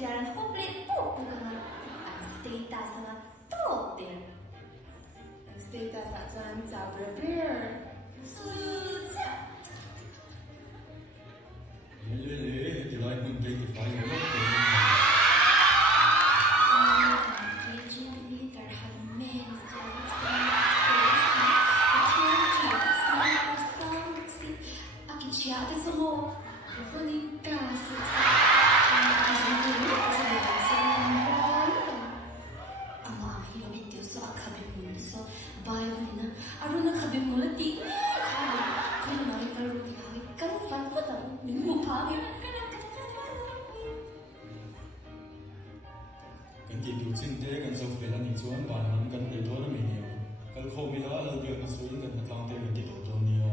家人后背不不可能，俺 status 了多点。status 咱找个边。是这样。你来本地的发言了。Kan kitu cinte kan software ni chuan ban ham kan te dor mi ni kal kho mi la lo be ka sui kan tlang te kan ti to ni a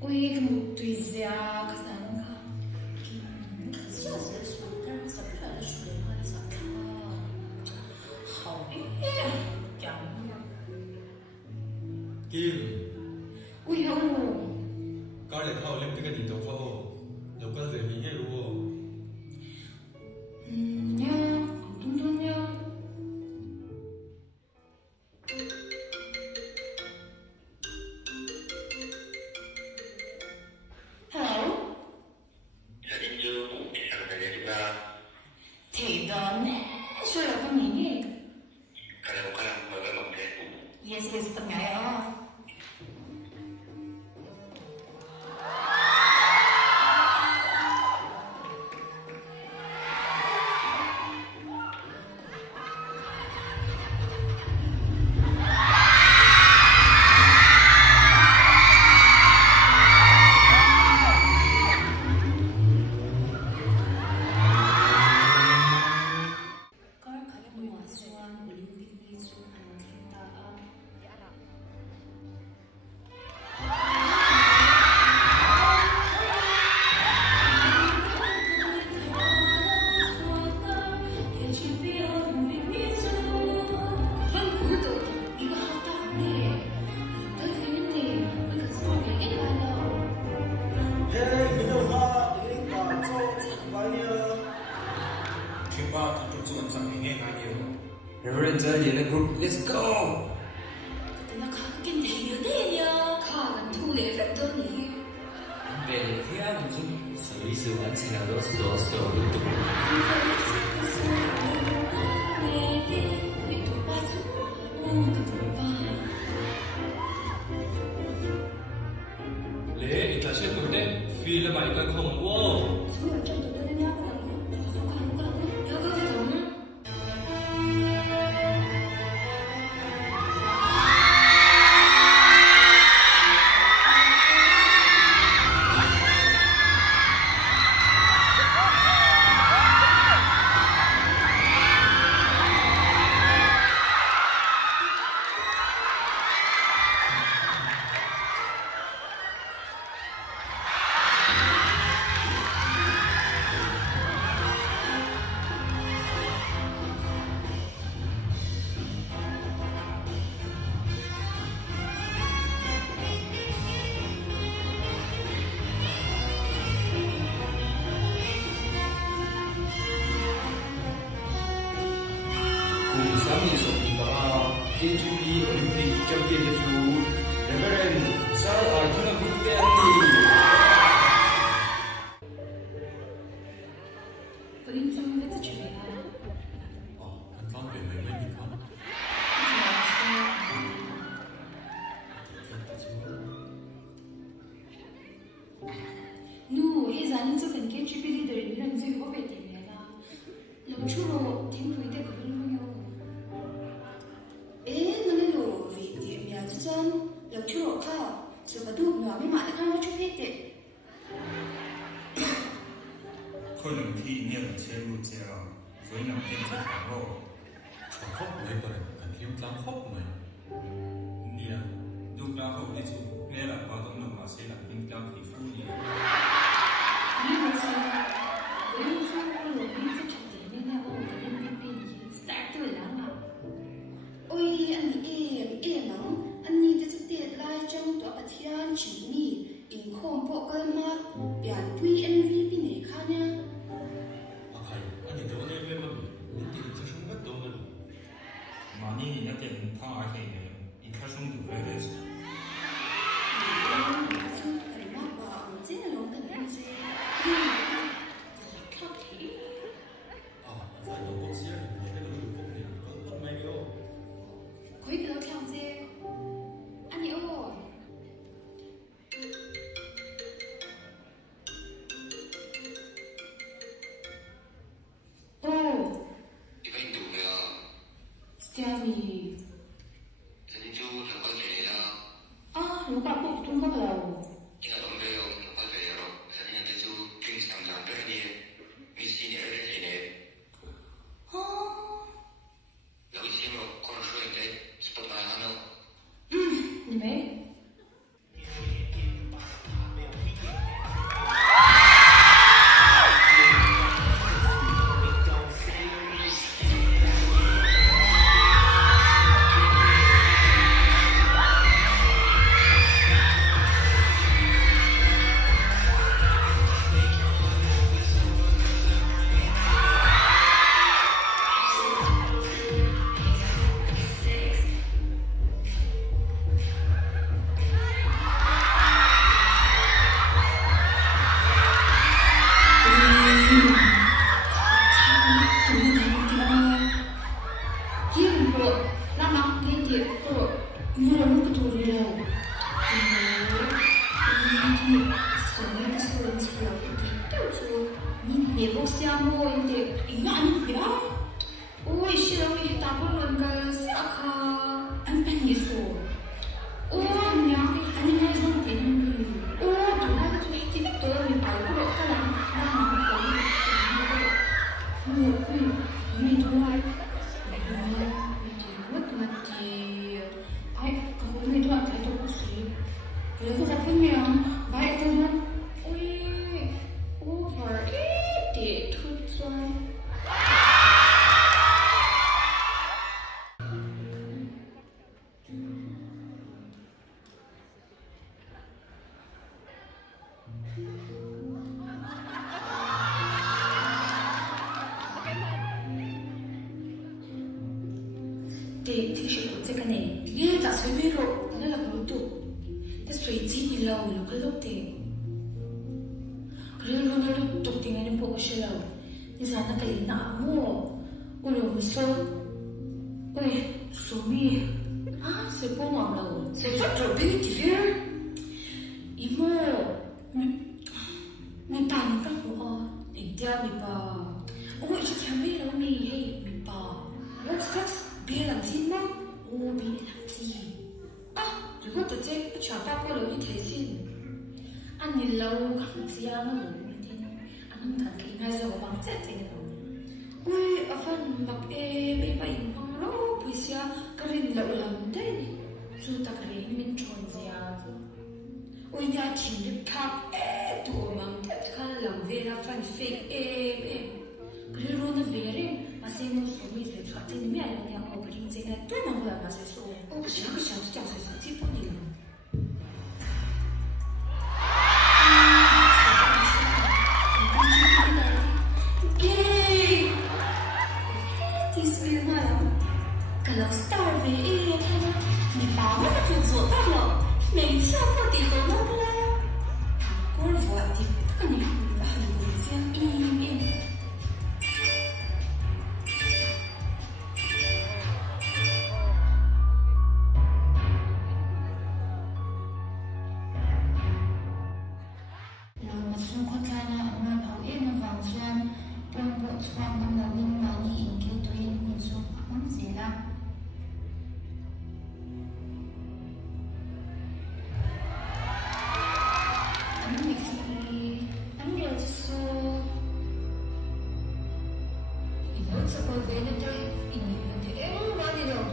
Ui, cái một tùy ra cái sáng cả. Cái gì là sẽ xuống cái sắp phải là xuống hay là sắp cả. Hậu chẳng. Kim. Ui không. Có lẽ họ lên cái điện thoại không? Đâu có thể nghĩ luôn. Nha, đúng rồi nha. Thì đó sudah apa ini? Kalau bapak mau Yes, setengah ya. Let's go! Nó có cái kinh tế nữa thế nhỉ? Có gần thu lệ rất多你。每天我们数一数完成了多少运动？你这些不得，飞了买个空窝。ni so ni ba A2E Olympic champion de tu Reverend Sir Arjuna Gupta ni Paling chung với chuyện này à? Anh con về mình lên thì con. Nu, hiện giờ nên cho cần kết chụp đi đời mình làm gì có về tiền này là lâu chú rồi thêm tuổi để có bao nhiêu? nó nên đồ vì tiệm nhà cho chân lâu chú rồi cả chỉ có đủ nhỏ mới mãi ăn nó chút hết đấy 可能ที่เนี่ยเชื่อรู้เจ้าสวยงามเป็นที่ของโลก Còn khóc lên rồi, cần thêm lắm khóc mà. เนี่ยลูกเราเขาที่สุดแม่เราต้องนำมาใช้หลังเป็นการผิดฟูเนี่ย Nhưng mà sao? Với những sao con lột đi cho chuyện tiền nên là ông cái nhân viên gì start từ lắm à? ôi anh em nắng anh nhìn cho tiệt lai trong tòa bát thiên chỉ mi in khom bộ cơ mát biển quy anh vi bên này khá nha À thầy, anh nhìn tôi lên mà mình tìm cho sống rất tốt rồi. มานี่เนี่ยเด็กทั้งอาเขตเนี่ยอีกแค่ช่วงดูเลยเลย cảnh mát và dễ là nó cảnh anh dễ nhưng mà khác thế Phải nó có xe thì những cái đồ phục thì có tốt may đâu. Có cái đó theo dê anh hiểu rồi. Oh, 你被堵了， Stevie. 曾经就两块钱的， À, lúc bạn cũng tung bắt đầu. 应该都没有两块钱了，曾经的就平常常的呢，没几年的呢， À, 有一天我可能说的是不买了呢， 你没？ thì sự của cái này nghe cả suy nghĩ rồi nó là một tụ cái suy nghĩ nhiều lâu là cái lúc tiền cái lúc nó lúc tụ tiền anh bộ cái lâu như sao nó cái nào mua ôi rồi sao ôi số mi sẽ bao nhiêu lâu sẽ phát triển bên kia phía imo mình bàn các bộ định theo mình bảo ôi chỉ theo mình đâu mình hay mình bảo rất biết làm gì mà ô biết làm gì如果直接不全把过留你提醒anh nhìn lâu không gì nó ngủ như thế anh thật kỳ ngay giờ bằng chết thế nào ui ở phần mặc bây bây bằng lỗ bây giờ cái gì lâu lắm đấy dù ta cái mình chọn gì ui nhà chỉ được tháp tụi mang tất cả làm về là phần fake cái luôn nó về đấy mà xem một số mình sẽ chọn trên mấy anh nhà họ cái gì này tôi mang lại mà sẽ số ô cái sáng chẳng sẽ tiếp tục đi love star về e thôi đó mình bảo nó chụp rủa ta lọ mình sao có tiền đồ đâu la cô là vợ thì cái này là hành động riêng im mà xung quanh ra là ông bảo em mà vào xem bên bộ xoan năm đầu nhưng mà đi in kêu tôi in cùng số không gì lắm anh mình thì anh đều cho số in lối cho tôi về nên tôi in những cái em mà đi đâu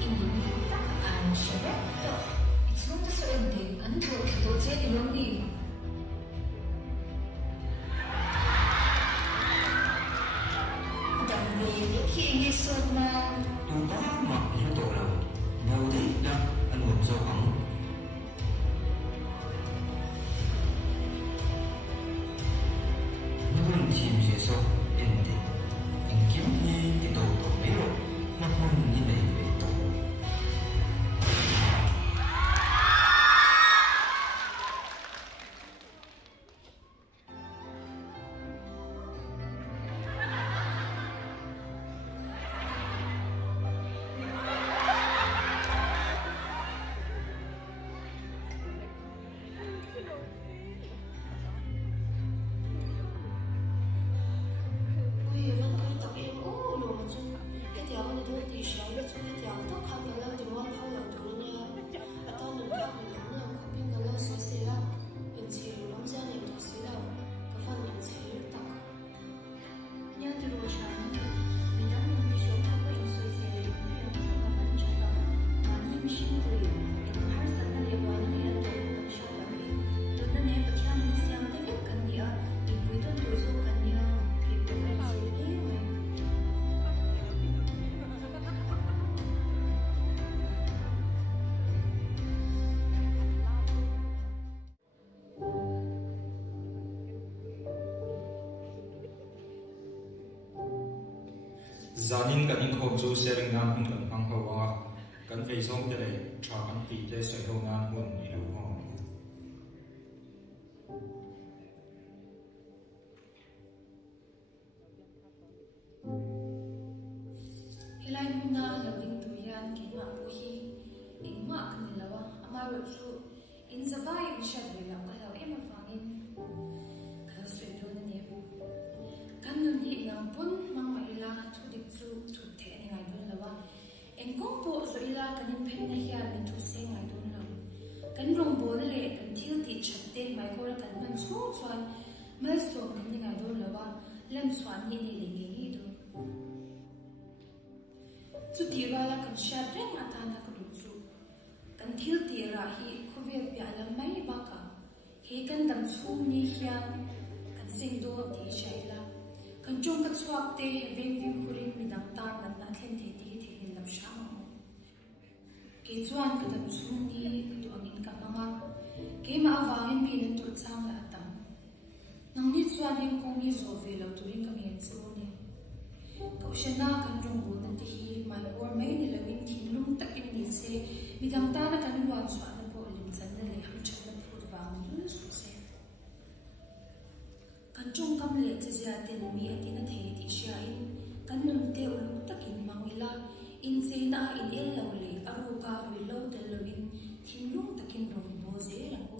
in những cái tất cả anh sẽ rất it's not just ending anh thôi thì tôi sẽ đi luôn đi khi nghe sốt mà tôi đã mặc những tổ nào nào đấy đã anh muốn sao hỏng nhưng chim sẽ sao em thì anh kiếm đi cái tổ tổ ấy rồi nó không như này về tổ Zanin kan in khom chu sharing nan hun kan phang hawa kan vei zong te le tha kan ti te soi ho nan hun ni lo ho hilai muna loving tu yan ki ma pu hi in ma kan lawa ama ro chu in zabai in shat ve lam ka law em fangin ka soi do na ne kan nun hi nam pun mang mai la thu dik chu thu the ni ngai don lawa en kong po so ila kan in phen na hian min thu se ngai don law kan rong bo le kan thil ti chat te mai ko kan man chu chuan mal so kan ni ngai don lawa lam swan ni ni le ngi do chu ti wala kan sha reng ata na ka du chu kan thil ti ra hi khuve pya lam mai ba ka he kan dam chu ni hian kan sing do ti shaila kan chung ka chuak te veng view kurin mi dang tar nan na thlen the ti the hin lam sha ma ke chuan ka dam chu ni tu angin ka manga ke ma awangin bi nan tur chang la tam nang ni chuan hin kong ni zo ve lo turin ka ngen chu ni kaushana kan rong bu nan ti hi mai or mai ni lawin thin lum takin ni se mi dang ta na kan wan chuan na po lim chan na le ham chan na phut wang lu su se kan chung kam le che ja ten mi ati na thei ti sha in kan nun te ulu takin mangila in se na in el lo le aru ka wi lo tel lo in thin lum takin rong bo je ra ko